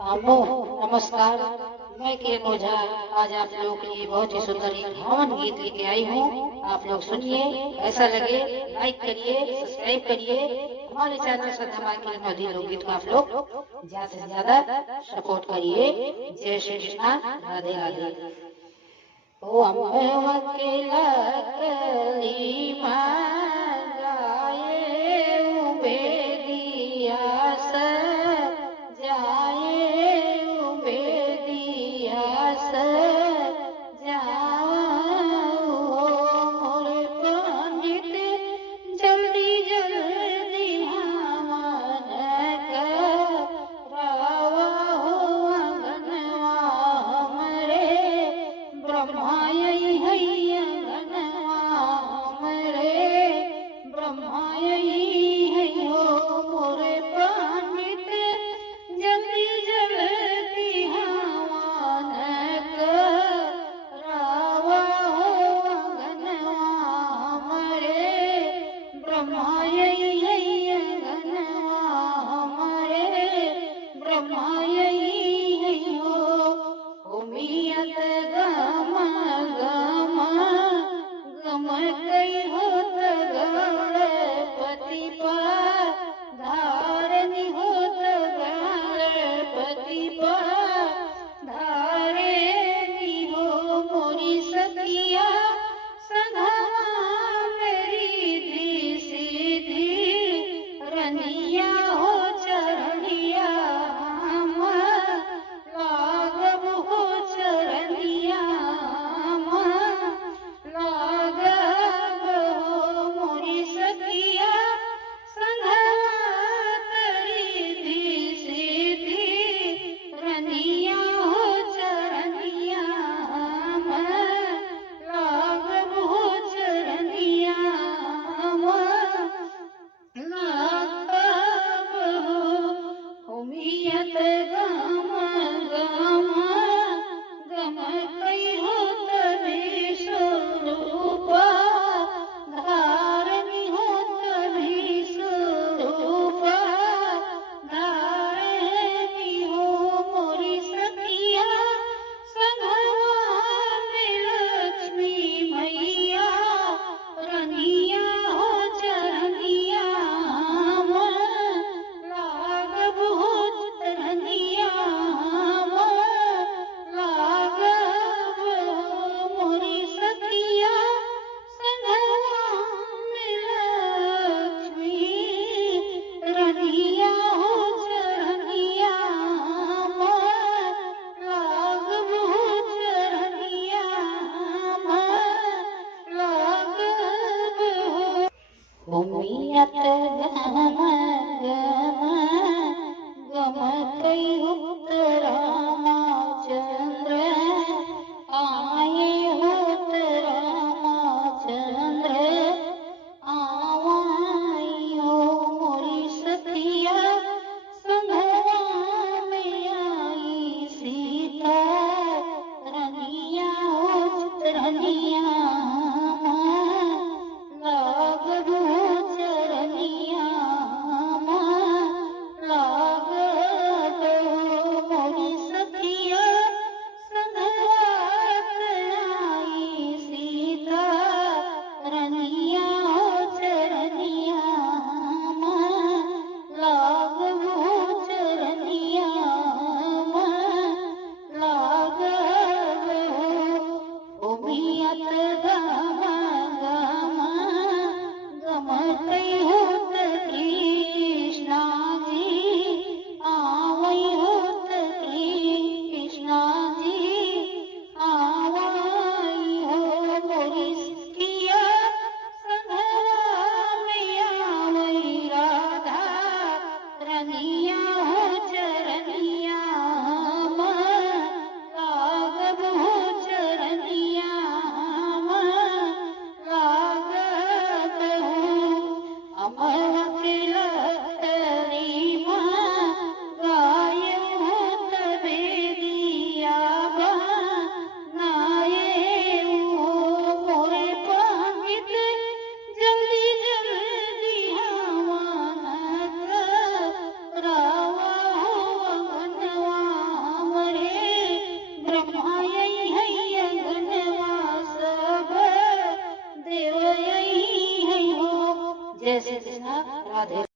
Hello, नमस्कार। मैं किरण ओझा आज आप लोगों के लिए बहुत ही सुंदर एक हवन गीत लेके आई हूँ। आप लोग सुनिए, कैसा लगे लाइक करिए, सब्सक्राइब करिए। हमारे चैनल श्रद्धा किरण मोदी लोकगीत को आप लोग ज्यादा से ज्यादा सपोर्ट करिए। जय श्री कृष्णा, राधे राधे। ओ अम्बे वकीला कली गाये उबे दिया जाए उबे दिया जाओ मोरे पंडित जल्दी जल्दी हवन करावा हो अंगनवा हमरे ब्रह्मा यही है अंगनवा हमरे ब्रह्मा यही है हो मोरे पंडित जल्दी जल्दी हवन करावा हो अंगनवा हमरे ब्रह्मा यही है अंगनवा हमरे ब्रह्मा यही है हो मियत गम गम गम कई होत गणपति पर धारनी होत गणपति पर धारेनी हो मोरी सखिया सधा मेरी धी सीधी रनिया हो चरनिया हम लागब हो चरनिया हम लागब हो मोरी सखिया संघा तरी धी सीधी रनिया हो चरनिया हम लागब हो चरनिया हम लागब हो मियत गम गम गम कई होत विश्वरूप धारनी होत विश्वरूप धारनी हो मोरी सखिया संघवा में लक्ष्मी मैया रनिया हो चरनिया हम लागब हो चरनिया हम लागब हो मोरी सखिया संघवा में लक्ष्मी रनिया हो चरनिया हम लागब हो चरनिया हम लागब हो मियत गम गम गम कई होत रामचंद्र आए होत रामचंद्र आवाई हो मोरी सखिया संघवा में आई सीता रनिया हो चितरनिया लागब हो चरनिया रखना। राधे।